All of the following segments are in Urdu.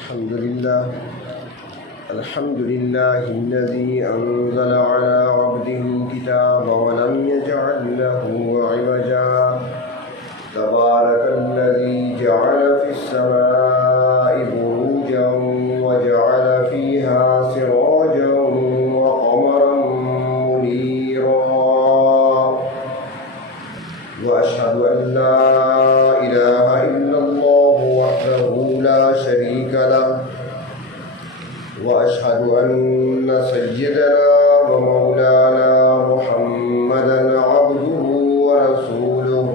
الحمد لله الذي أنزل على عبده الكتاب ولم يجعل له عوجا تبارك الذي جعل في السماء بروجا وجعل فيها سراجا وقمرا منيرا وأشهد أن لا إله إلا الله وحده لا شريك له وأشهد أن سيدنا ومولانا محمدا عبده ورسوله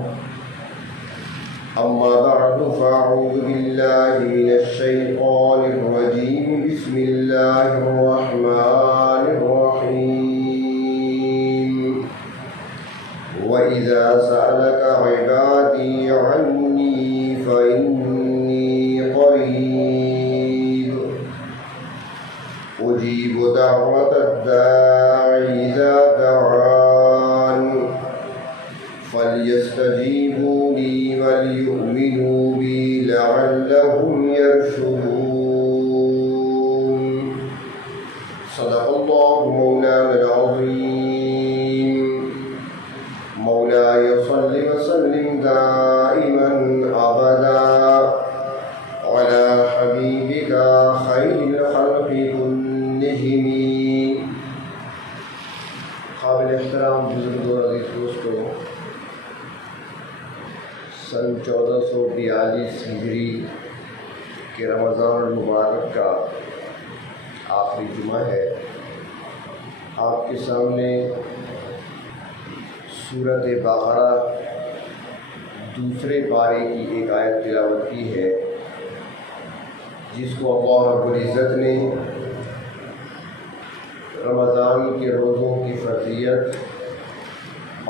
أما بعد فأعوذ بالله من الشيطان الرجيم بسم الله الرحمن الرحيم وإذا سألك عبادي عني فإني قريب أجيب دعوة الداع إذا دعان فليستجيبوا لي وليؤمنوا بي لعلهم يرشدون صدق الله مولانا العظيم مولاي صل وسلم دائما أبدا على حبيبك خير الخلق كلهم قابل احترام بزرگوں اور عزیز دوستوں، سن 1442 ہجری کے رمضان المبارک کا آخری جمعہ ہے۔ آپ کے سامنے سورۃ بقرہ دوسرے پارے کی ایک آیت تلاوت کی ہے، جس کو اللہ رب العزت نے رمضان کے روزوں کی فرضیت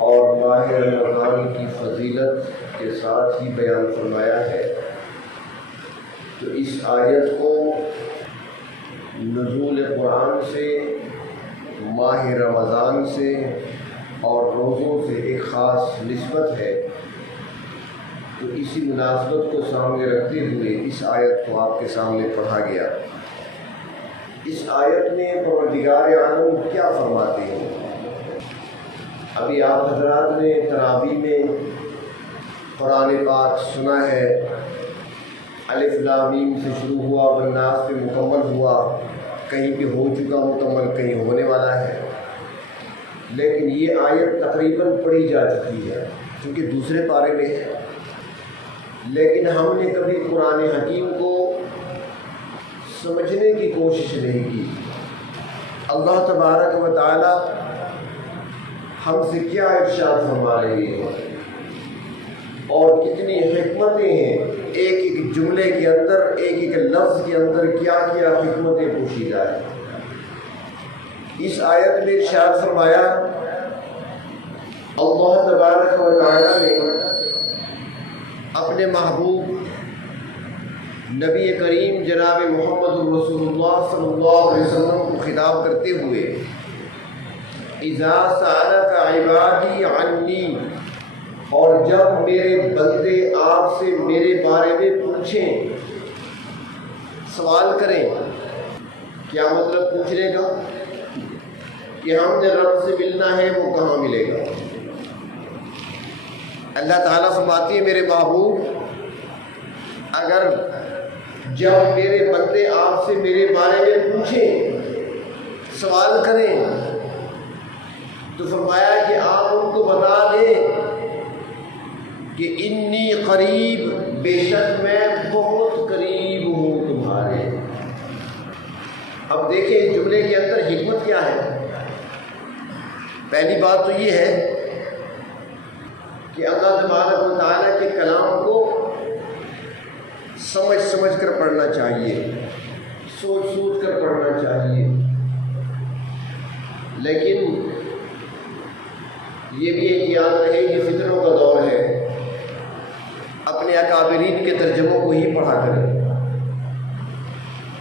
اور ماہ رمضان کی فضیلت کے ساتھ ہی بیان فرمایا ہے۔ تو اس آیت کو نزول قرآن سے، ماہ رمضان سے اور روزوں سے ایک خاص نسبت ہے، تو اسی مناسبت کو سامنے رکھتے ہوئے اس آیت کو آپ کے سامنے پڑھا گیا۔ اس آیت میں پروردگار عالم کیا فرماتے ہیں؟ ابھی آپ حضرات نے تراویح میں قرآن پاک سنا ہے، الف لام میم سے شروع ہوا، والناس پہ مکمل ہوا، کہیں پہ ہو چکا مکمل، کہیں ہونے والا ہے، لیکن یہ آیت تقریباً پڑھی جا چکی ہے کیونکہ دوسرے پارے میں ہے، لیکن ہم نے کبھی قرآن حکیم کو سمجھنے کی کوشش نہیں کی۔ اللہ تبارک و تعالی ہم سے کیا ارشاد فرما رہے ہیں اور کتنی حکمتیں ہیں، ایک ایک جملے کے اندر، ایک ایک لفظ کے اندر کیا کیا حکمتیں پوشیدہ ہیں۔ اس آیت میں ارشاد فرمایا اللہ تبارک و تعالی نے اپنے محبوب نبی کریم جناب محمد رسول اللہ صلی اللہ علیہ وسلم کو خطاب کرتے ہوئے اذا سألک عبادی عنی، اور جب میرے بندے آپ سے میرے بارے میں پوچھیں، سوال کریں۔ کیا مطلب پوچھنے کا؟ کہ ہم نے رب سے ملنا ہے، وہ کہاں ملے گا؟ اللہ تعالیٰ فرماتی ہے میرے محبوب اگر جب میرے بندے آپ سے میرے بارے میں پوچھیں، سوال کریں، تو فرمایا کہ آپ ان کو بتا دیں کہ انی قریب، بے شک میں بہت قریب ہوں تمہارے۔ اب دیکھیں اس جملے کے اندر حکمت کیا ہے۔ پہلی بات تو یہ ہے کہ اللہ تبارک و تعالیٰ کے کلام کو سمجھ سمجھ کر پڑھنا چاہیے، سوچ سوچ کر پڑھنا چاہیے، لیکن یہ بھی ایک یاد رہے کہ فتنوں کا دور ہے، اپنے اکابرین کے ترجموں کو ہی پڑھا کریں،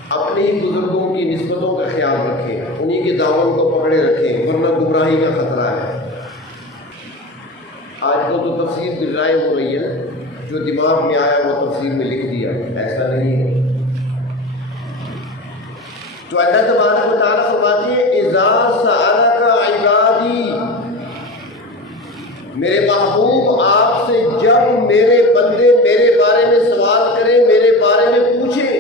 اپنے ہی بزرگوں کی نسبتوں کا خیال رکھیں، انہی کے دامن کو پکڑے رکھیں، ورنہ گمراہی کا خطرہ ہے۔ آج کل تو تفسیر برائے ہو رہی ہے، جو دماغ میں آیا وہ تفسیر میں لکھ دیا، ایسا نہیں ہے۔ تو اللہ تبارک و تعالیٰ فرماتی ہے اذا سألک عبادی، میرے محبوب آپ سے جب میرے بندے میرے بارے میں سوال کریں، میرے بارے میں پوچھیں۔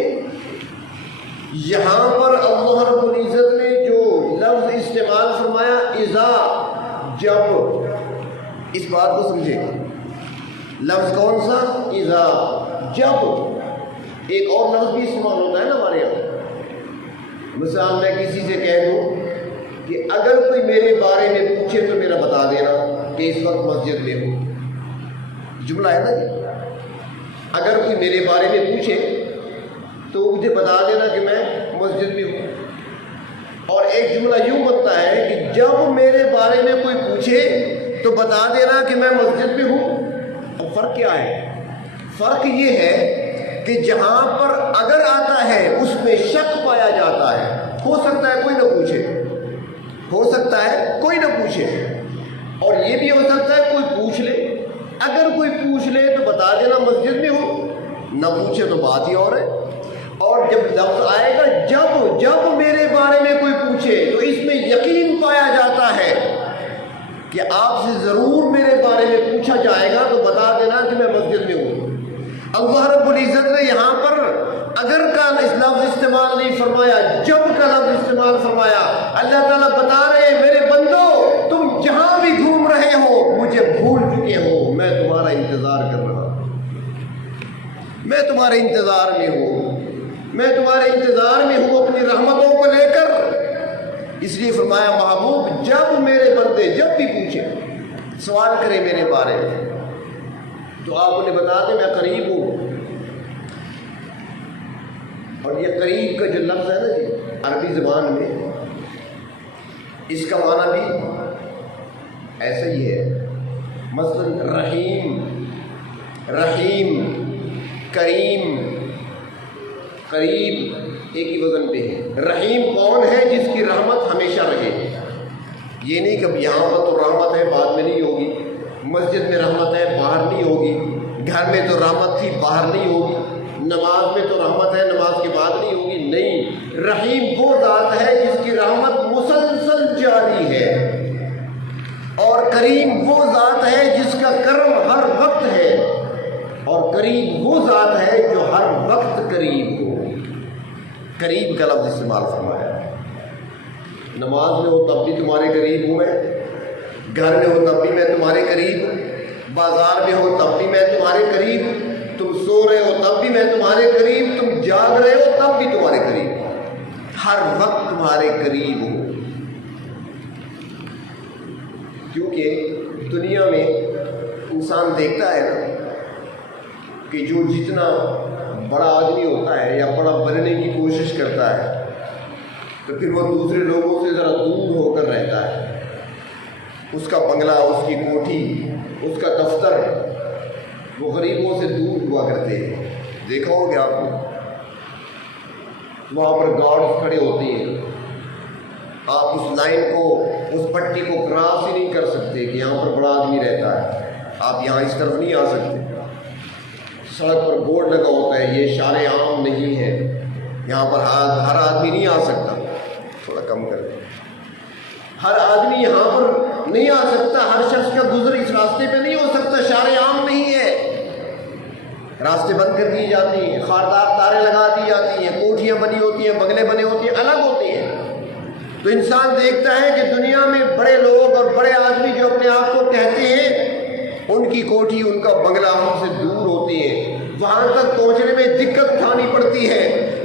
یہاں پر اللہ رب العزت نے جو لفظ استعمال فرمایا اذا، جب، اس بات کو سمجھے، لفظ کون سا؟ اذا، جب۔ ایک اور لفظ بھی استعمال ہوتا ہے نا ہمارے یہاں، مثلا میں کسی سے کہہ دوں کہ اگر کوئی میرے بارے میں پوچھے تو میرا بتا دینا کہ اس وقت مسجد میں ہوں، جملہ ہے نا جی۔ اگر کوئی میرے بارے میں پوچھے تو مجھے بتا دینا کہ میں مسجد میں ہوں۔ اور ایک جملہ یوں بنتا ہے کہ جب میرے بارے میں کوئی پوچھے تو بتا دینا کہ میں مسجد میں ہوں۔ اب فرق کیا ہے؟ فرق یہ ہے کہ جہاں پر اگر آتا ہے اس میں شک پایا جاتا ہے، ہو سکتا ہے کوئی نہ پوچھے، ہو سکتا ہے کوئی نہ پوچھے، اور یہ بھی ہو سکتا ہے کوئی پوچھ لے۔ اگر کوئی پوچھ لے تو بتا دینا مسجد میں ہوں، نہ پوچھے تو بات ہی اور ہے۔ اور جب لفظ آئے گا جب، جب میرے بارے میں کوئی پوچھے تو اس میں یقین پایا جاتا ہے کہ آپ سے ضرور میرے بارے میں پوچھا جائے گا، تو بتا دینا کہ میں مسجد میں ہوں۔ اللہ رب العزت نے یہاں پر اگر کا لفظ استعمال نہیں فرمایا، جب کا لفظ استعمال فرمایا۔ اللہ تعالیٰ بتا رہے ہیں میرے بندو تم جہاں بھی گھوم رہے ہو مجھے بھول چکے ہو، میں تمہارا انتظار کر رہا ہوں، میں تمہارے انتظار میں ہوں، میں تمہارے انتظار میں ہوں اپنی رحمتوں کو لے کر۔ اس لیے فرمایا محبوب جب میرے بندے جب بھی پوچھے، سوال کریں میرے بارے میں تو آپ انہیں بتا دیں میں قریب ہوں۔ اور یہ قریب کا جو لفظ ہے نا جی عربی زبان میں، اس کا معنی بھی ایسا ہی ہے۔ مثلا رحیم، رحیم، کریم، قریب ایک ہی وزن پہ ہے۔ رحیم کون ہے؟ جس کی رحمت ہمیشہ رہے۔ یہ نہیں کہ یہاں پر تو رحمت ہے بعد میں نہیں ہوگی، مسجد میں رحمت ہے باہر نہیں ہوگی، گھر میں تو رحمت تھی باہر نہیں ہوگی، نماز میں تو رحمت ہے نماز کے بعد نہیں ہوگی۔ نہیں، رحیم وہ ذات ہے جس کی رحمت مسلسل جاری ہے، اور کریم وہ ذات ہے جس کا کرم ہر وقت ہے، اور قریب وہ ذات ہے جو ہر وقت قریب ہو۔ قریب کا لفظ استعمال فرمایا۔ نماز میں ہو تب بھی تمہارے قریب ہوں میں، گھر میں ہو تب بھی میں تمہارے قریب، بازار میں ہو تب بھی میں تمہارے قریب، تم سو رہے ہو تب بھی میں تمہارے قریب، تم جاگ رہے ہو تب بھی تمہارے قریب، ہر وقت تمہارے قریب ہو۔ کیونکہ دنیا میں انسان دیکھتا ہے نا کہ جو جتنا بڑا آدمی ہوتا ہے یا بڑا بننے کی کوشش کرتا ہے تو پھر وہ دوسرے لوگوں سے ذرا دور ہو کر رہتا ہے۔ اس کا بنگلہ، اس کی کوٹھی، اس کا دفتر وہ غریبوں سے دور ہوا کرتے ہیں۔ دیکھا ہوگا آپ نے، وہاں پر گارڈز کھڑے ہوتے ہیں، آپ اس لائن کو، اس پٹی کو کراس ہی نہیں کر سکتے کہ یہاں پر بڑا آدمی رہتا ہے، آپ یہاں اس طرف نہیں آ سکتے۔ سڑک پر بورڈ لگا ہوتا ہے یہ شارع عام نہیں ہے، یہاں پر ہر آدمی نہیں آ سکتا، تھوڑا کم کر دیں، ہر آدمی یہاں پر نہیں آ سکتا، ہر شخص کا گزر اس راستے پہ نہیں ہو سکتا، شارع عام نہیں ہے، راستے بند کر دیے جاتے ہیں، خاردار تاریں لگا دی جاتی ہیں، کوٹھیاں بنی ہوتی ہیں، بنگلے بنے ہوتے ہیں، الگ ہوتے ہیں۔ تو انسان دیکھتا ہے کہ دنیا میں بڑے لوگ اور بڑے آدمی جو اپنے آپ کو کہتے ہیں، ان کی کوٹھی، ان کا بنگلہ ہم سے دور ہوتے ہیں، وہاں تک پہنچنے میں دقت اٹھانی پڑتی ہے،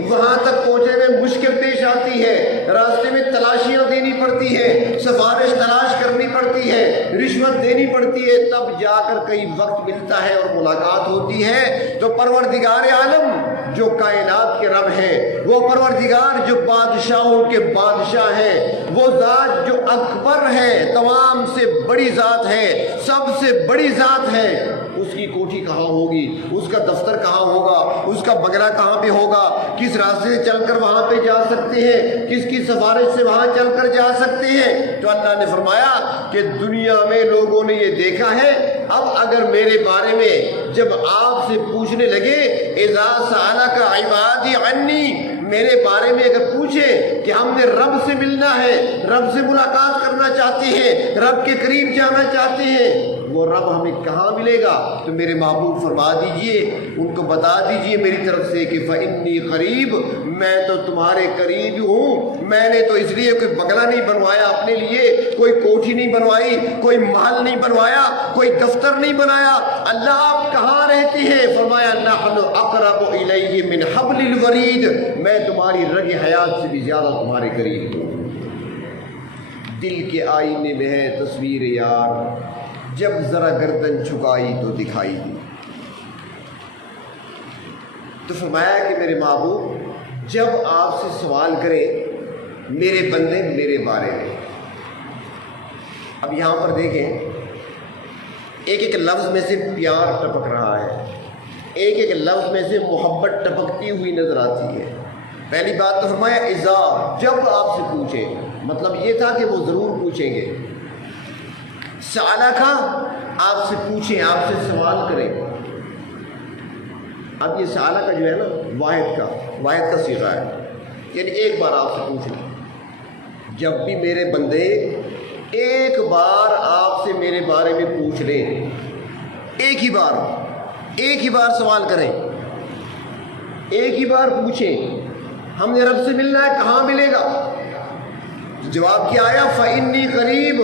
وہاں تک پہنچنے میں مشکل پیش آتی ہے، راستے میں تلاشیاں دینی پڑتی ہے، سفارش تلاش کرنی پڑتی ہے، رشوت دینی پڑتی ہے، تب جا کر کئی وقت ملتا ہے اور ملاقات ہوتی ہے۔ تو پروردگار عالم جو کائنات کے رب ہیں، وہ پروردگار جو بادشاہوں کے بادشاہ ہیں، وہ ذات جو اکبر ہے، تمام سے بڑی ذات ہے، سب سے بڑی ذات ہے، اس کی کوٹھی کہاں ہوگی، اس کا دفتر کہاں ہوگا، اس کا بنگلہ کہاں پہ ہوگا، کس راستے سے چل کر وہاں پہ جا سکتے ہیں، کس کی سفارش سے وہاں چل کر جا سکتے ہیں۔ تو اللہ نے فرمایا کہ دنیا میں لوگوں نے یہ دیکھا ہے، اب اگر میرے بارے میں جب آپ سے پوچھنے لگے اذا سألک عبادی عنی، میرے بارے میں اگر پوچھیں کہ ہم نے رب سے ملنا ہے، رب سے ملاقات کرنا چاہتے ہیں، رب کے قریب جانا چاہتے ہیں، وہ رب ہمیں کہاں ملے گا؟ تو میرے محبوب فرما دیجئے، ان کو بتا دیجئے میری طرف سے کہ فَإِنِّي قریب، میں تو تمہارے قریب ہوں۔ میں نے تو اس لیے کوئی بنگلہ نہیں بنوایا اپنے لیے، کوئی کوٹھی نہیں بنوائی، کوئی محل نہیں بنوایا، کوئی دفتر نہیں بنایا۔ اللہ آپ کہاں رہتے ہیں؟ فرمایا نحن اقرب الیہ من حبل الورید، میں تمہاری رگ حیات سے بھی زیادہ تمہارے قریب ہوں۔ دل کے آئینے میں ہے تصویر یار، جب ذرا گردن جھکائی تو دکھائی دی۔ تو فرمایا کہ میرے محبوب جب آپ سے سوال کریں میرے بندے میرے بارے میں، اب یہاں پر دیکھیں ایک ایک لفظ میں سے پیار ٹپک رہا ہے، ایک ایک لفظ میں سے محبت ٹپکتی ہوئی نظر آتی ہے۔ پہلی بات تو فرمایا اذا، جب آپ سے پوچھیں، مطلب یہ تھا کہ وہ ضرور پوچھیں گے۔ سالہ کا آپ سے پوچھیں، آپ سے سوال کریں۔ اب یہ سالہ کا جو ہے نا واحد کا صیغہ ہے، یعنی ایک بار آپ سے پوچھ لیں۔ جب بھی میرے بندے ایک بار آپ سے میرے بارے میں پوچھ لیں، ایک ہی بار سوال کریں، ایک ہی بار پوچھیں ہم نے رب سے ملنا ہے، کہاں ملے گا؟ جواب کیا آیا؟ فَإِنِّي قریب،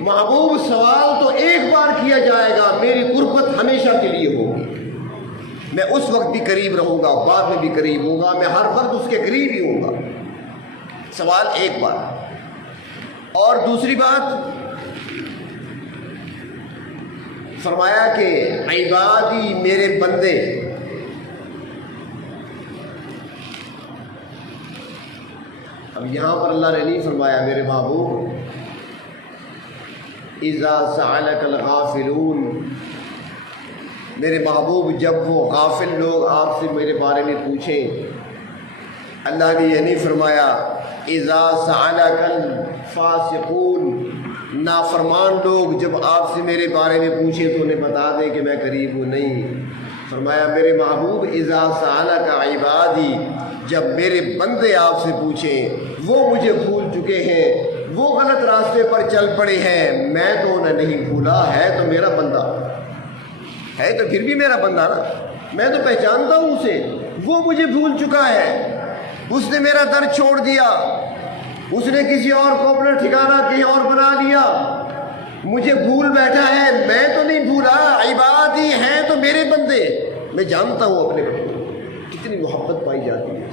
محبوب سوال تو ایک بار کیا جائے گا، میری قربت ہمیشہ کے لیے ہوگی، میں اس وقت بھی قریب رہوں گا، بعد میں بھی قریب ہوں گا، میں ہر وقت اس کے قریب ہی ہوں گا۔ سوال ایک بار۔ اور دوسری بات فرمایا کہ عبادی، میرے بندے، اب یہاں پر اللہ نے نہیں فرمایا میرے محبوب اذا سألك الغافلون، میرے محبوب جب وہ غافل لوگ آپ سے میرے بارے میں پوچھیں، اللہ نے یہ نہیں فرمایا اذا سألك الفاسقون، نافرمان لوگ جب آپ سے میرے بارے میں پوچھیں تو انہیں بتا دیں کہ میں قریب ہوں، نہیں۔ فرمایا میرے محبوب اذا سألك عبادی، جب میرے بندے آپ سے پوچھیں، وہ مجھے بھول چکے ہیں، وہ غلط راستے پر چل پڑے ہیں، میں تو انہیں نہیں بھولا، ہے تو میرا بندہ ہے، تو پھر بھی میرا بندہ نا، میں تو پہچانتا ہوں اسے، وہ مجھے بھول چکا ہے، اس نے میرا در چھوڑ دیا، اس نے کسی اور کو اپنا ٹھکانہ کہیں اور بنا لیا، مجھے بھول بیٹھا ہے، میں تو نہیں بھولا، عبادی ہیں تو میرے بندے، میں جانتا ہوں اپنے بندے کتنی محبت پائی جاتی ہے،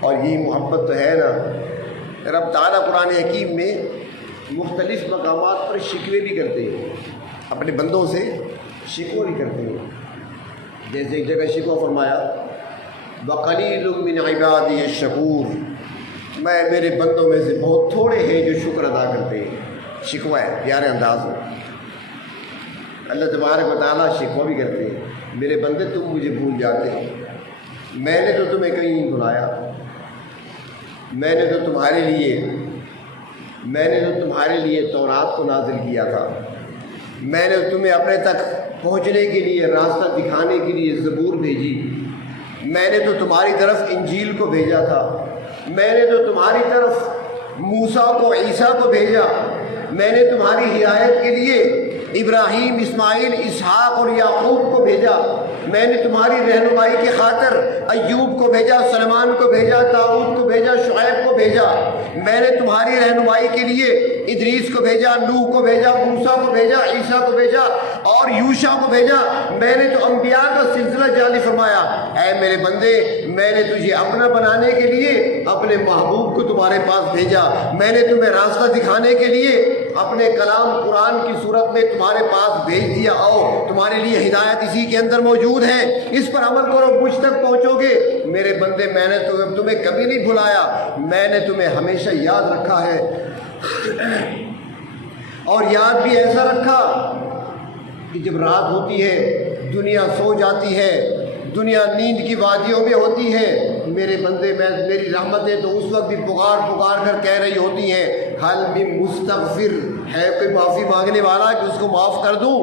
اور یہی محبت تو ہے نا۔ رب تعالیٰ قرآن حکیم میں مختلف مقامات پر شکوے بھی کرتے ہیں، اپنے بندوں سے شکوہ بھی کرتے ہیں۔ جیسے ایک جگہ شکوہ فرمایا وَقَلِيلٌ مِّنْ عِبَادِيَ الشَّكُورُ، میں میرے بندوں میں سے بہت تھوڑے ہیں جو شکر ادا کرتے ہیں۔ شکوہ ہے پیارے انداز میں، اللہ تبارک و تعالیٰ شکوہ بھی کرتے ہیں، میرے بندے تم مجھے بھول جاتے ہو، میں نے تو تمہیں کہیں نہیں بلایا، میں نے تو تمہارے لیے تورات کو نازل کیا تھا، میں نے تمہیں اپنے تک پہنچنے کے لیے راستہ دکھانے کے لیے زبور بھیجی، میں نے تو تمہاری طرف انجیل کو بھیجا تھا، میں نے تو تمہاری طرف موسیٰ کو عیسیٰ کو بھیجا، میں نے تمہاری ہدایت کے لیے ابراہیم، اسماعیل، اسحاق اور یعقوب کو بھیجا، میں نے تمہاری رہنمائی کی خاطر ایوب کو بھیجا، سلیمان کو بھیجا، داؤد کو بھیجا، شعیب کو بھیجا، میں نے تمہاری رہنمائی کے لیے ادریس کو بھیجا، نوح کو بھیجا، موسیٰ کو بھیجا، عیسیٰ کو بھیجا اور یوشع کو بھیجا، میں نے تو انبیاء کا سلسلہ جاری فرمایا۔ اے میرے بندے، میں نے تجھے اپنا بنانے کے لیے اپنے محبوب کو تمہارے پاس بھیجا، میں نے تمہیں راستہ دکھانے کے لیے اپنے کلام قرآن کی صورت میں تمہارے پاس بھیج دیا، آؤ تمہارے لیے ہدایت اسی کے اندر موجود ہے، اس پر عمل کرو، مجھ تک پہنچو گے۔ میرے بندے، میں نے تمہیں کبھی نہیں بھلایا، میں نے تمہیں ہمیشہ یاد رکھا ہے، اور یاد بھی ایسا رکھا کہ جب رات ہوتی ہے، دنیا سو جاتی ہے، دنیا نیند کی وادیوں میں ہوتی ہے، میرے بندے میں میری رحمتیں تو اس وقت بھی پکار کر کہہ رہی ہوتی ہیں حل من مستغفر، ہے کوئی معافی مانگنے والا کہ اس کو معاف کر دوں،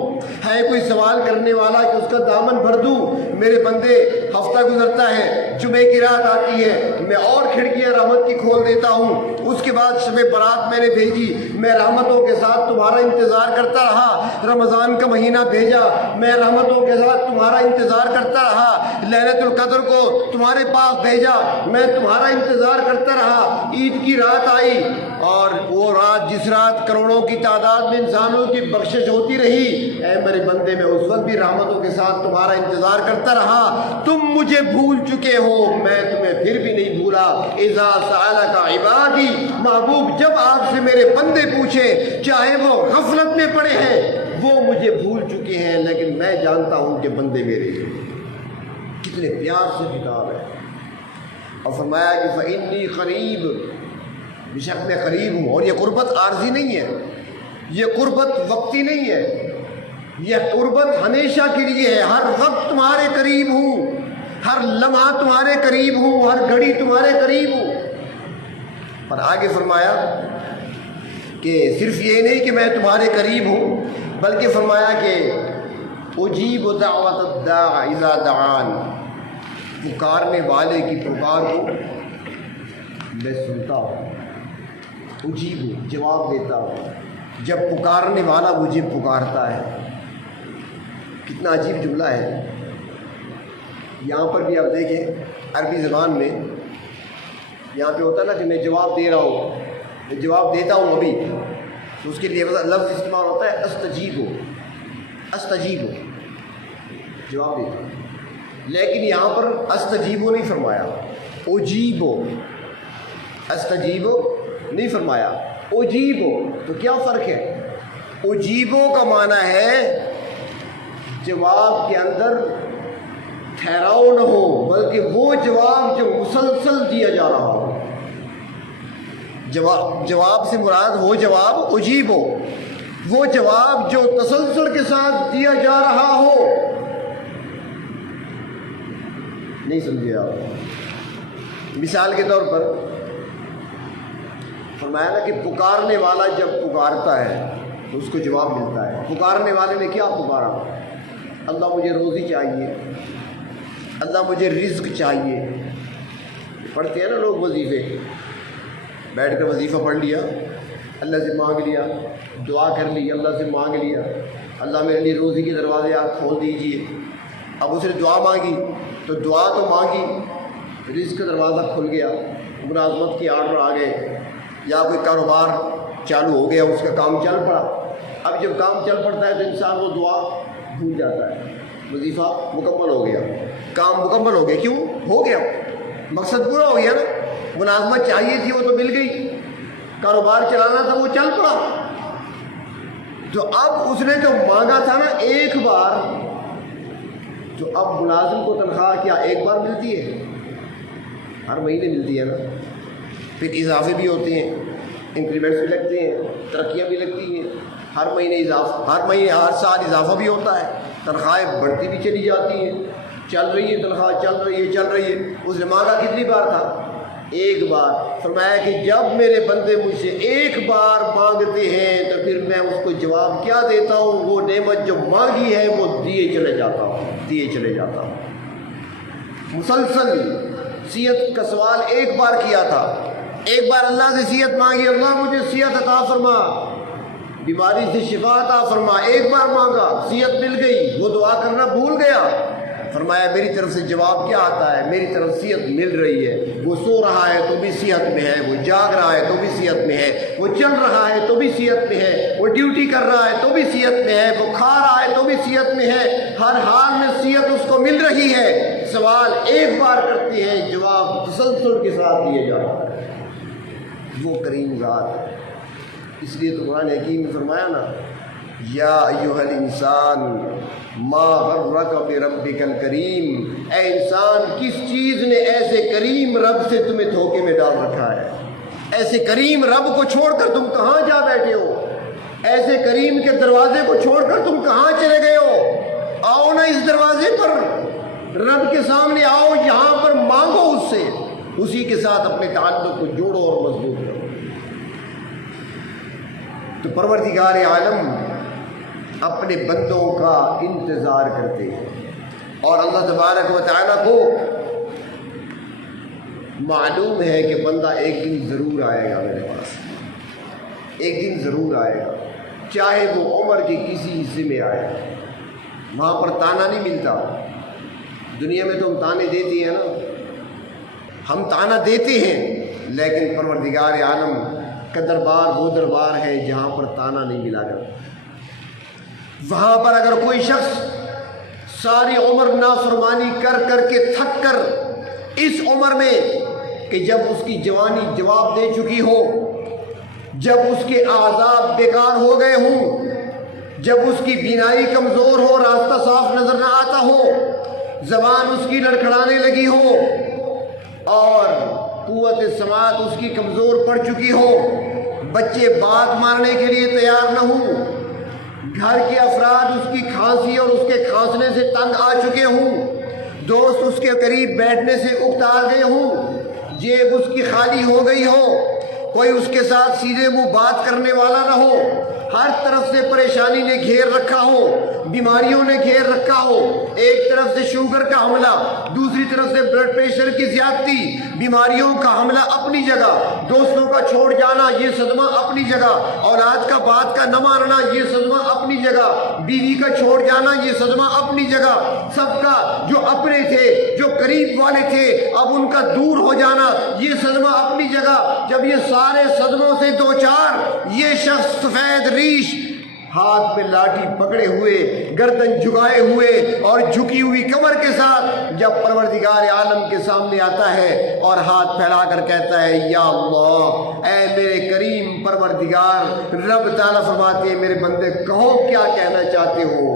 ہے کوئی سوال کرنے والا کہ اس کا دامن بھر دوں۔ میرے بندے ہفتہ گزرتا ہے، جمعے کی رات آتی ہے، میں اور کھڑکیاں رحمت کی کھول دیتا ہوں، اس کے بعد شب برات میں نے بھیجی، میں رحمتوں کے ساتھ تمہارا انتظار کرتا رہا، رمضان کا مہینہ بھیجا، میں رحمتوں کے ساتھ تمہارا انتظار کرتا رہا، ليلۃ القدر کو تمہارے پاس بھیجا، میں تمہارا انتظار کرتا رہا، عید کی رات آئی اور وہ رات جس رات کروڑوں کی تعداد میں انسانوں کی بخشش ہوتی رہی، اے میرے بندے میں اس وقت بھی رحمتوں کے ساتھ تمہارا انتظار کرتا رہا، تم مجھے بھول چکے ہو، میں تمہیں پھر بھی نہیں بھولا۔ اذا سألک عبادی، محبوب جب آپ سے میرے بندے پوچھے، چاہے وہ غفلت میں پڑے ہیں، وہ مجھے بھول چکے ہیں، لیکن میں جانتا ہوں کہ بندے میرے ہیں۔ کتنے پیار سے خطاب ہے، اور فرمایا کہ فإنی قریب، بے شک میں قریب ہوں، اور یہ قربت عارضی نہیں ہے، یہ قربت وقتی نہیں ہے، یہ قربت ہمیشہ کے لیے ہے، ہر وقت تمہارے قریب ہوں، ہر لمحہ تمہارے قریب ہوں، ہر گھڑی تمہارے قریب ہوں۔ اور آگے فرمایا کہ صرف یہ نہیں کہ میں تمہارے قریب ہوں، بلکہ فرمایا کہ اجیب دعوت الداع اذا دعان، پکارنے والے کی پکار کو میں سنتا ہوں، اجیب جواب دیتا ہوں، جب پکارنے والا مجھے پکارتا ہے۔ کتنا عجیب جملہ ہے۔ یہاں پر بھی آپ دیکھیں عربی زبان میں یہاں پہ ہوتا ہے نا کہ میں جواب دے رہا ہوں، میں جواب دیتا ہوں ابھی، تو اس کے لیے لفظ استعمال ہوتا ہے استجیبو، استجیبو، جواب دیتا ہوں۔ لیکن یہاں پر استجیبو نہیں فرمایا، اجیبو، استجیبو نہیں فرمایا، اجیبو۔ تو کیا فرق ہے؟ اجیبو کا معنی ہے جواب کے اندر ٹھہراؤ نہ ہو، بلکہ وہ جواب جو مسلسل دیا جا رہا ہو۔ جواب سے مراد وہ جواب اجیب ہو، وہ جواب جو تسلسل کے ساتھ دیا جا رہا ہو۔ نہیں سمجھے آپ؟ مثال کے طور پر فرمایا نا کہ پکارنے والا جب پکارتا ہے تو اس کو جواب ملتا ہے۔ پکارنے والے نے کیا پکارا؟ اللہ مجھے روزی چاہیے، اللہ مجھے رزق چاہیے۔ پڑھتے ہیں نا لوگ وظیفے، بیٹھ کر وظیفہ پڑھ لیا، اللہ سے مانگ لیا، دعا کر لی، اللہ سے مانگ لیا، اللہ میرے لیے روزی کے دروازے آپ کھول دیجئے۔ اب اس نے دعا مانگی تو دعا تو مانگی، رزق کا دروازہ کھل گیا، ملازمت کے آرڈر آ گئے، یا کوئی کاروبار چالو ہو گیا، اس کا کام چل پڑا۔ اب جب کام چل پڑتا ہے تو انسان وہ دعا بھول جاتا ہے۔ وظیفہ مکمل ہو گیا، کام مکمل ہو گیا، کیوں ہو گیا؟ مقصد پورا ہو گیا نا، ملازمت چاہیے تھی وہ تو مل گئی، کاروبار چلانا تھا وہ چل پڑا۔ تو اب اس نے جو مانگا تھا نا ایک بار، تو اب ملازم کو تنخواہ کیا ایک بار ملتی ہے؟ ہر مہینے ملتی ہے نا، پھر اضافے بھی ہوتے ہیں، انکریمنٹس بھی لگتے ہیں، ترقیاں بھی لگتی ہیں، ہر مہینے اضافہ، ہر سال اضافہ بھی ہوتا ہے، تنخواہیں بڑھتی بھی چلی جاتی ہیں، چل رہی ہے تنخواہ، چل رہی ہے۔ اس نے مانگا کتنی بار تھا؟ ایک بار۔ فرمایا کہ جب میرے بندے مجھ سے ایک بار مانگتے ہیں تو پھر میں اس کو جواب کیا دیتا ہوں؟ وہ نعمت جو مانگی ہے وہ دیے چلے جاتا ہوں۔ مسلسل صحت کا سوال ایک بار کیا تھا، ایک بار اللہ سے صحت مانگی، اللہ مجھے صحت عطا فرما، بیماری سے شفا عطا فرما، ایک بار مانگا، صحت مل گئی، وہ دعا کرنا بھول گیا۔ فرمایا میری طرف سے جواب کیا آتا ہے؟ میری طرف صحت مل رہی ہے، وہ سو رہا ہے تو بھی صحت میں ہے، وہ جاگ رہا ہے تو بھی صحت میں ہے، وہ چل رہا ہے تو بھی صحت میں ہے، وہ ڈیوٹی کر رہا ہے تو بھی صحت میں ہے، وہ کھا رہا ہے تو بھی صحت میں ہے، ہر حال میں صحت اس کو مل رہی ہے۔ سوال ایک بار کرتے ہیں، جواب تسلسل کے ساتھ دیے جا رہا ہے۔ وہ کریم ذات ہے، اس لیے تو قرآن حکیم میں فرمایا نا، یا ایھا الانسان ما غرک بربک الکریم، اے انسان کس چیز نے ایسے کریم رب سے تمہیں دھوکے میں ڈال رکھا ہے؟ ایسے کریم رب کو چھوڑ کر تم کہاں جا بیٹھے ہو؟ ایسے کریم کے دروازے کو چھوڑ کر تم کہاں چلے گئے ہو؟ آؤ نا اس دروازے پر، رب کے سامنے آؤ، یہاں پر مانگو اس سے اسی کے ساتھ اپنے تعلق کو جوڑو اور مضبوط کرو۔ تو پروردگار عالم اپنے بندوں کا انتظار کرتے ہیں، اور اللہ تبارک و تعالیٰ کو معلوم ہے کہ بندہ ایک دن ضرور آئے گا میرے پاس، ایک دن ضرور آئے گا، چاہے وہ عمر کے کسی حصے میں آئے۔ وہاں پر تانا نہیں ملتا۔ دنیا میں تو ہم تانے دیتے ہیں نا، ہم تانا دیتے ہیں، لیکن پروردگار عالم کا دربار وہ دربار ہے جہاں پر تانا نہیں ملا کرتا۔ وہاں پر اگر کوئی شخص ساری عمر نافرمانی کر کر کے تھک کر اس عمر میں کہ جب اس کی جوانی جواب دے چکی ہو، جب اس کے اعضاء بیکار ہو گئے ہوں، جب اس کی بینائی کمزور ہو، راستہ صاف نظر نہ آتا ہو، زبان اس کی لڑکھڑانے لگی ہو اور قوت سماعت اس کی کمزور پڑ چکی ہو، بچے بات مارنے کے لیے تیار نہ ہوں، گھر کے افراد اس کی کھانسی اور اس کے کھانسنے سے تنگ آ چکے ہوں، دوست اس کے قریب بیٹھنے سے اکتا گئے ہوں، جیب اس کی خالی ہو گئی ہو، کوئی اس کے ساتھ سیدھے منہ بات کرنے والا نہ ہو، ہر طرف سے پریشانی نے گھیر رکھا ہو، بیماریوں نے گھیر رکھا ہو، ایک طرف سے شوگر کا حملہ، دوسری طرف سے بلڈ پریشر کی زیادتی، بیماریوں کا حملہ اپنی جگہ، دوستوں کا چھوڑ جانا یہ صدمہ اپنی جگہ، اولاد کا بات کا نہ ماننا یہ صدمہ اپنی جگہ، بیوی کا چھوڑ جانا یہ صدمہ اپنی جگہ، سب کا جو اپنے تھے، جو قریب والے تھے، اب ان کا دور ہو جانا یہ صدمہ اپنی جگہ۔ جب یہ سارے صدموں سے دوچار یہ شخص سفید ریش، ہاتھ میں لاٹھی پکڑے ہوئے، گردن جھکائے ہوئے اور جھکی ہوئی کمر کے ساتھ جب پروردگار عالم کے سامنے آتا ہے اور ہاتھ پھیلا کر کہتا ہے یا اللہ، اے میرے کریم پروردگار، رب تعالیٰ فرماتے ہیں میرے بندے کہو کیا کہنا چاہتے ہو،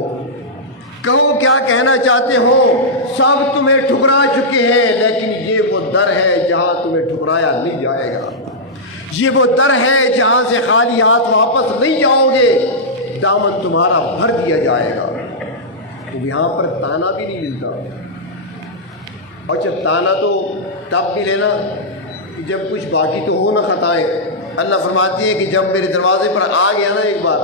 کہو کیا کہنا چاہتے ہو، سب تمہیں ٹھکرا چکے ہیں، لیکن یہ وہ در ہے جہاں تمہیں ٹھکرایا نہیں جائے گا، یہ وہ در ہے جہاں سے خالی ہاتھ واپس نہیں جاؤ گے، دامن تمہارا بھر دیا جائے گا۔ تو یہاں پر تانا بھی نہیں ملتا، اور جب تانا تو تب ملے نا جب کچھ باقی تو ہو نہ خطائیں۔ اللہ فرماتی ہے کہ جب میرے دروازے پر آ گیا نا ایک بار،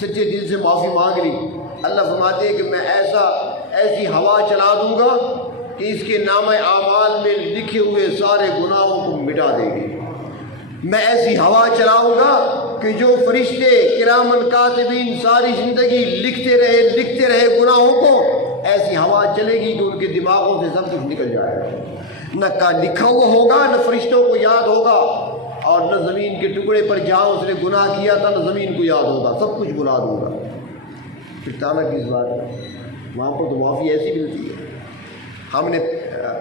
سچے دل سے معافی مانگ لی، اللہ فرماتے ہیں کہ میں ایسی ہوا چلا دوں گا کہ اس کے نامہ اعمال میں لکھے ہوئے سارے گناہوں کو مٹا دے گی۔ میں ایسی ہوا چلاؤں گا کہ جو فرشتے کرامن کاتبین ساری زندگی لکھتے رہے گناہوں کو، ایسی ہوا چلے گی کہ ان کے دماغوں سے سب کچھ نکل جائے گا، نہ لکھا ہوا ہوگا، نہ فرشتوں کو یاد ہوگا، اور نہ زمین کے ٹکڑے پر جہاں اس نے گناہ کیا تھا نہ زمین کو یاد ہوگا، سب کچھ بلا دوں گا۔ پھر تانا کس بات ہے؟ وہاں پر تو معافی ایسی ملتی ہے۔ ہم نے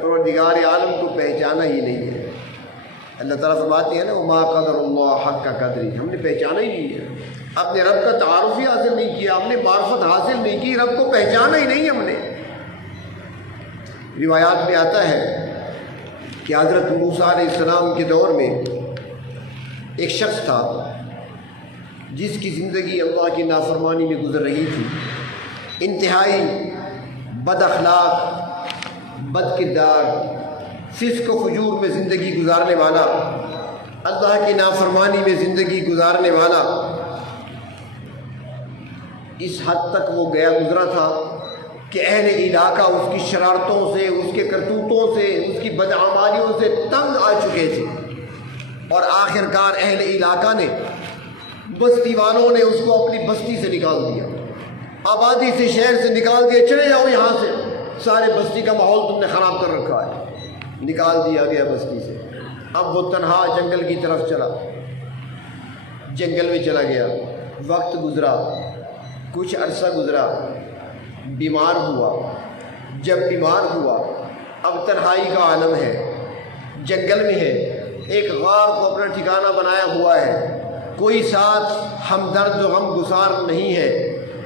پروردگار عالم کو پہچانا ہی نہیں ہے۔ اللہ تعالیٰ فرماتے ہیں نا وما قدر اللہ حق کا قدری، ہم نے پہچانا ہی نہیں ہے، اپنے رب کا تعارف ہی حاصل نہیں کیا، ہم نے معرفت حاصل نہیں کی، رب کو پہچانا ہی نہیں ہم نے۔ روایات میں آتا ہے کہ حضرت موسیٰ علیہ السلام کے دور میں ایک شخص تھا جس کی زندگی اللہ کی نافرمانی میں گزر رہی تھی، انتہائی بد اخلاق، بد کردار، فسق و فجور میں زندگی گزارنے والا، اللہ کی نافرمانی میں زندگی گزارنے والا، اس حد تک وہ گزرا تھا کہ اہل علاقہ اس کی شرارتوں سے، اس کے کرتوتوں سے، اس کی بدعمالیوں سے تنگ آ چکے تھے، اور آخرکار اہل علاقہ نے، بستی والوں نے اس کو اپنی بستی سے نکال دیا، آبادی سے، شہر سے نکال دیا، چلے جاؤ یہاں سے، سارے بستی کا ماحول تم نے خراب کر رکھا ہے، نکال دیا گیا بستی سے۔ اب وہ تنہا جنگل کی طرف چلا، جنگل میں چلا گیا، وقت گزرا، کچھ عرصہ گزرا، بیمار ہوا، جب بیمار ہوا اب تنہائی کا عالم ہے، جنگل میں ہے، ایک غار کو اپنا ٹھکانہ بنایا ہوا ہے، کوئی ساتھ ہمدرد و غم گسار نہیں ہے،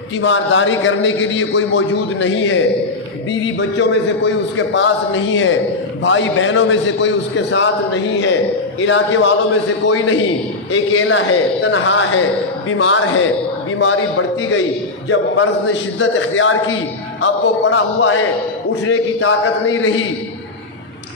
تیمارداری کرنے کے لیے کوئی موجود نہیں ہے، بیوی بچوں میں سے کوئی اس کے پاس نہیں ہے، بھائی بہنوں میں سے کوئی اس کے ساتھ نہیں ہے، علاقے والوں میں سے کوئی نہیں، اکیلا ہے، تنہا ہے، بیمار ہے، بیماری بڑھتی گئی، جب مرض نے شدت اختیار کی اب وہ پڑا ہوا ہے، اٹھنے کی طاقت نہیں رہی،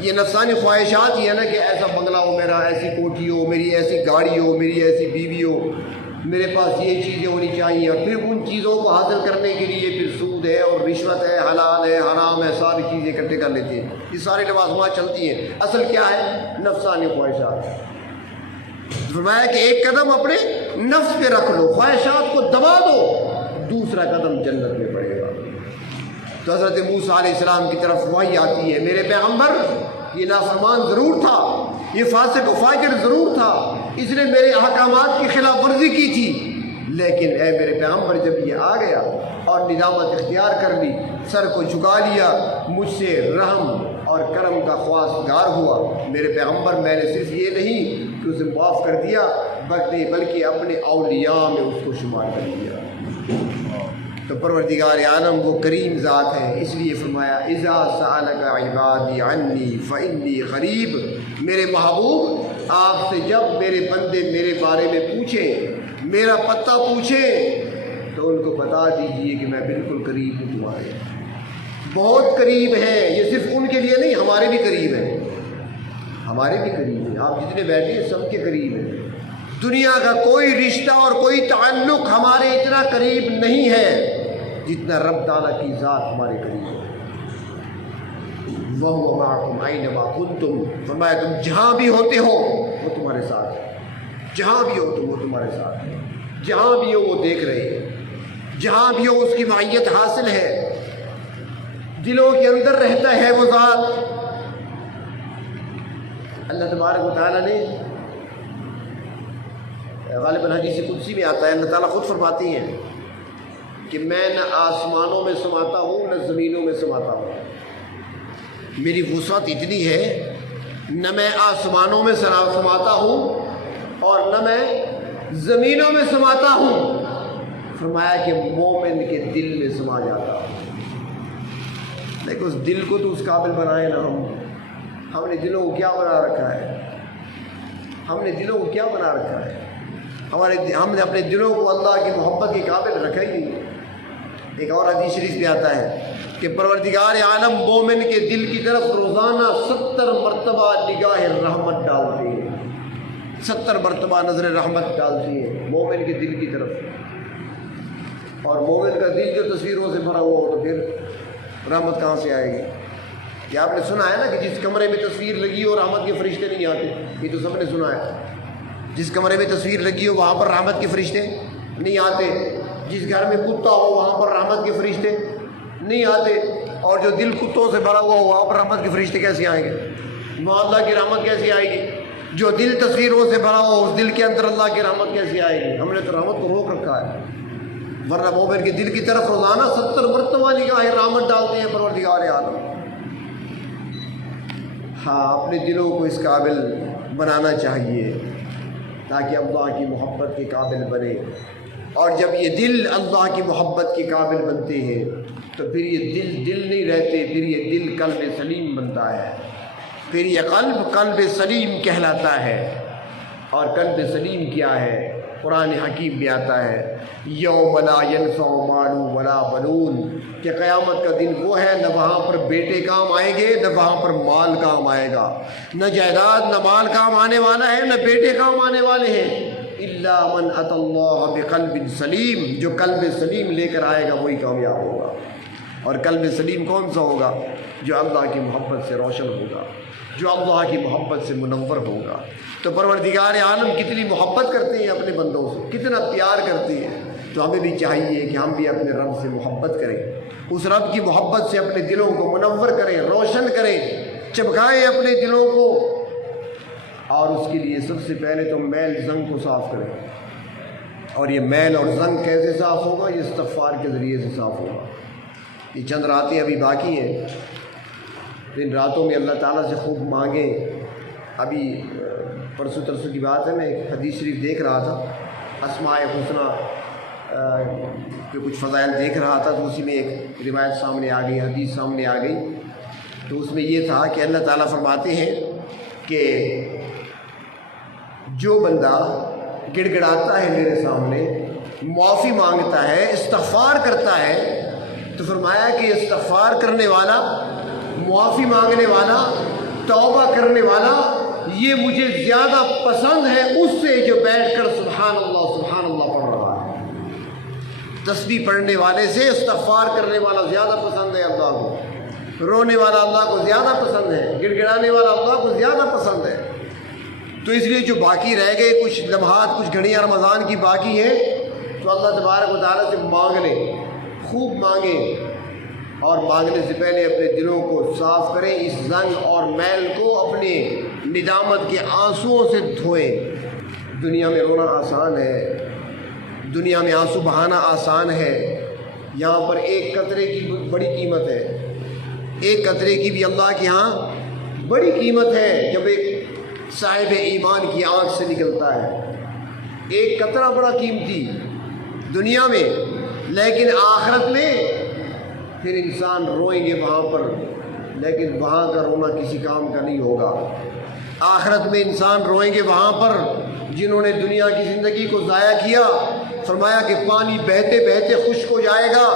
یہ نفسانی خواہشات ہی ہے نا کہ ایسا بنگلہ ہو میرا، ایسی کوٹھی ہو میری، ایسی گاڑی ہو میری، ایسی بیوی ہو میرے پاس، یہ چیزیں ہونی چاہیے، اور پھر ان چیزوں کو حاصل کرنے کے لیے پھر سود ہے اور رشوت ہے، حلال ہے حرام ہے، ساری چیزیں اکٹھے کر لیتے ہیں، یہ ساری لوازمات چلتی ہیں، اصل کیا ہے؟ نفسانی خواہشات۔ فرمایا کہ ایک قدم اپنے نفس پہ رکھ لو، خواہشات کو دبا دو، دوسرا قدم جنت میں پڑے گا۔ تو حضرت موسیٰ علیہ السلام کی طرف وحی آتی ہے، میرے پیغمبر یہ نافرمان ضرور تھا، یہ فاسق و فاجر ضرور تھا، اس نے میرے احکامات کی خلاف ورزی کی تھی، لیکن اے میرے پیغمبر جب یہ آ گیا اور ندامت اختیار کر لی، سر کو جھکا لیا، مجھ سے رحم اور کرم کا خواستگار ہوا، میرے پیغمبر میں نے صرف یہ نہیں کہ اسے معاف کر دیا بلکہ اپنے اولیاء میں اس کو شمار کر دیا۔ تو پروردگار عالم وہ کریم ذات ہے، اس لیے فرمایا اذا سألک عبادی عنی فانی قریب، میرے محبوب آپ سے جب میرے بندے میرے بارے میں پوچھیں، میرا پتہ پوچھیں، تو ان کو بتا دیجئے کہ میں بالکل قریب ہوں تمہارے، بہت قریب ہے۔ یہ صرف ان کے لیے نہیں، ہمارے بھی قریب ہے، ہمارے بھی قریب ہے، آپ جتنے بیٹھے ہیں سب کے قریب ہیں۔ دنیا کا کوئی رشتہ اور کوئی تعلق ہمارے اتنا قریب نہیں ہے جتنا رب تعالیٰ کی ذات ہمارے قریب ہے۔ وَهُوَ مَعَكُمْ أَيْنَمَا كُنْتُمْ، فرمایا تم جہاں بھی ہوتے ہو وہ تمہارے ساتھ ہے، جہاں بھی ہو تم وہ تمہارے ساتھ ہے، جہاں بھی ہو وہ دیکھ رہے ہیں، جہاں بھی ہو اس کی معیت حاصل ہے، دلوں کے اندر رہتا ہے وہ ذات۔ اللہ تبارک و تعالیٰ نے غالباً حدیث قدسی میں آتا ہے، اللہ تعالیٰ خود فرماتی ہیں کہ میں نہ آسمانوں میں سماتا ہوں نہ زمینوں میں سماتا ہوں، میری وسعت اتنی ہے، نہ میں آسمانوں میں سماتا ہوں اور نہ میں زمینوں میں سماتا ہوں، فرمایا کہ مومن کے دل میں سما جاتا ہوں۔ لیکن اس دل کو تو اس قابل بنائے نا، ہم نے دلوں کو کیا بنا رکھا ہے، ہم نے دلوں کو کیا بنا رکھا ہے، ہم نے اپنے دلوں کو اللہ کی محبت کے قابل رکھا ہی نہیں۔ ایک اور حدیث شریف میں آتا ہے کہ پروردگار عالم مومن کے دل کی طرف روزانہ 70 مرتبہ نگاہ رحمت ڈالتے ہیں، 70 مرتبہ نظر رحمت ڈالتے ہیں مومن کے دل کی طرف، اور مومن کا دل جو تصویروں سے بھرا ہوا ہو تو پھر رحمت کہاں سے آئے گی؟ یہ آپ نے سنا ہے نا کہ جس کمرے میں تصویر لگی ہو رحمت کے فرشتے نہیں آتے، یہ تو سب نے سنا ہے، جس کمرے میں تصویر لگی ہو وہاں پر رحمت کے فرشتے نہیں آتے، جس گھر میں کتا ہو وہاں پر رحمت کے فرشتے نہیں آتے، اور جو دل کتوں سے بھرا ہوا ہو وہاں پر رحمت کے فرشتے کیسے آئیں گے؟ وہاں اللہ کی رحمت کیسے آئے گی؟ جو دل تصویروں سے بھرا ہو اس دل کے اندر اللہ کی رحمت کیسے آئے گی؟ ہم نے تو رحمت کو روک رکھا ہے، ورنہ مومن کے دل کی طرف روزانہ 70 مرتبہ نگاہ رحمت ڈالتے ہیں پروردگار عالم۔ ہاں، اپنے دلوں کو اس قابل بنانا چاہیے تاکہ اللہ کی محبت کے قابل بنے، اور جب یہ دل اللہ کی محبت کے قابل بنتے ہیں تو پھر یہ دل نہیں رہتے، پھر یہ دل قلب سلیم بنتا ہے، پھر یہ قلب سلیم کہلاتا ہے۔ اور قلب سلیم کیا ہے؟ قرآن حکیم میں آتا ہے یوم لا ینفع مال ولا بنون، کہ قیامت کا دن وہ ہے نہ وہاں پر بیٹے کام آئیں گے نہ وہاں پر مال کام آئے گا، نہ جائیداد نہ مال کام آنے والا ہے نہ بیٹے کام آنے والے ہیں، الا من اتی اللہ بقلب سلیم، جو قلب سلیم لے کر آئے گا وہی کامیاب ہوگا۔ اور قلب سلیم کون سا ہوگا؟ جو اللہ کی محبت سے روشن ہوگا، جو اللہ کی محبت سے منور ہوگا۔ تو پروردگار عالم کتنی محبت کرتے ہیں اپنے بندوں سے، کتنا پیار کرتے ہیں، تو ہمیں بھی چاہیے کہ ہم بھی اپنے رب سے محبت کریں، اس رب کی محبت سے اپنے دلوں کو منور کریں، روشن کریں، چمکائیں اپنے دلوں کو، اور اس کے لیے سب سے پہلے تو میل زنگ کو صاف کریں۔ اور یہ میل اور زنگ کیسے صاف ہوگا؟ یہ استغفار کے ذریعے سے صاف ہوگا۔ یہ چند راتیں ابھی باقی ہیں، ان راتوں میں اللہ تعالیٰ سے خوب مانگیں۔ ابھی پرسوں ترسوں کی بات ہے، میں ایک حدیث شریف دیکھ رہا تھا، اسماء حسنہ کے کچھ فضائل دیکھ رہا تھا، تو اسی میں ایک روایت سامنے آ گئی، حدیث سامنے آ گئی، تو اس میں یہ تھا کہ اللہ تعالیٰ فرماتے ہیں کہ جو بندہ گڑ گڑاتا ہے میرے سامنے، معافی مانگتا ہے، استغفار کرتا ہے، تو فرمایا کہ استغفار کرنے والا، معافی مانگنے والا توبہ کرنے والا یہ مجھے زیادہ پسند ہے اس سے جو بیٹھ کر سبحان اللہ پڑھ رہا ہے۔ تسبیح پڑھنے والے سے استغفار کرنے والا زیادہ پسند ہے اللہ کو، رونے والا اللہ کو زیادہ پسند ہے، گڑ گڑانے والا اللہ کو زیادہ پسند ہے۔ تو اس لیے جو باقی رہ گئے کچھ لمحات، کچھ گھڑیاں رمضان کی باقی ہیں، تو اللہ تبارک و تعالیٰ سے مانگ لیں، خوب مانگیں، اور مانگنے سے پہلے اپنے دلوں کو صاف کریں، اس زنگ اور میل کو اپنے ندامت کے آنسوؤں سے دھوئیں۔ دنیا میں رونا آسان ہے، دنیا میں آنسو بہانا آسان ہے، یہاں پر ایک قطرے کی بڑی قیمت ہے، ایک قطرے کی بھی اللہ کے ہاں بڑی قیمت ہے۔ جب ایک صاحب ایمان کی آنکھ سے نکلتا ہے ایک قطرہ بڑا قیمتی دنیا میں، لیکن آخرت میں پھر انسان روئیں گے وہاں پر، لیکن وہاں کا رونا کسی کام کا نہیں ہوگا۔ آخرت میں انسان روئیں گے وہاں پر جنہوں نے دنیا کی زندگی کو ضائع کیا۔ فرمایا کہ پانی بہتے بہتے خشک ہو جائے گا،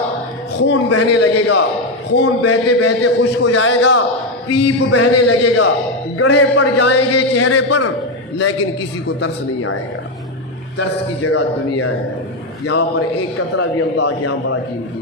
خون بہنے لگے گا، خون بہتے بہتے خشک ہو جائے گا، پیپ بہنے لگے گا، گڑھے پڑ جائیں گے چہرے پر، لیکن کسی کو ترس نہیں آئے گا۔ ترس کی جگہ دنیا ہے، یہاں پر ایک قطرہ بھی اللہ کے یہاں بڑا قیمتی